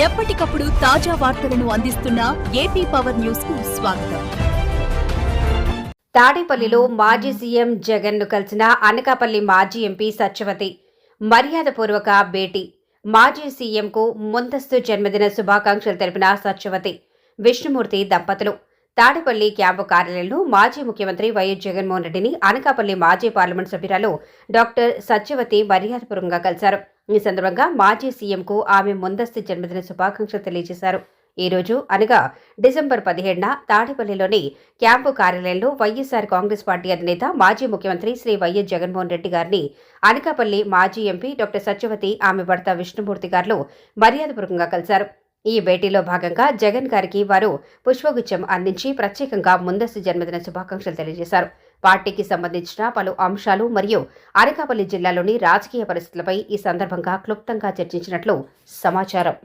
ఎప్పటికప్పుడు తాజా వార్తలను అందిస్తున్న ఏపీ పవర్ న్యూస్ కు స్వాగతం. తాడేపల్లిలో మాజీ సీఎం జగన్ ను కలిసిన అనకాపల్లి మాజీ ఎంపీ సత్యవతి మర్యాదపూర్వక భేటీ. మాజీ సీఎంకు ముందస్తు జన్మదిన శుభాకాంక్షలు తెలిపిన సత్యవతి, విష్ణుమూర్తి దంపతులు తాడేపల్లి క్యాంపు కార్యాలయంలో మాజీ ముఖ్యమంత్రి వైఎస్ జగన్మోహన్ రెడ్డిని అనకాపల్లి మాజీ పార్లమెంట్ సభ్యురాలు డాక్టర్ సత్యవతి మర్యాదపూర్వకంగా కలిశారు. ఈ సందర్భంగా మాజీ సీఎంకు ఆమె ముందస్తు జన్మదిన శుభాకాంక్షలు తెలియజేశారు. ఈ రోజు అనగా డిసెంబర్ 17న తాడేపల్లిలోని క్యాంపు కార్యాలయంలో వైఎస్ఆర్ కాంగ్రెస్ పార్టీ అధినేత మాజీ ముఖ్యమంత్రి శ్రీ వైఎస్ జగన్మోహన్ రెడ్డి గారిని అనకాపల్లి మాజీ ఎంపీ డాక్టర్ సత్యవతి ఆమె భర్త విష్ణుమూర్తి గారు మర్యాదపూర్వకంగా కలిశారు. ఈ భేటీలో భాగంగా జగన్ గారికి వారు పుష్పగుచ్చం అందించి ప్రత్యేకంగా ముందస్తు జన్మదిన శుభాకాంక్షలు తెలియజేశారు. పార్టీకి సంబంధించిన పలు అంశాలు మరియు అనకాపల్లి జిల్లాలోని రాజకీయ పరిస్థితులపై ఈ సందర్భంగా క్లుప్తంగా చర్చించినట్లు సమాచారం.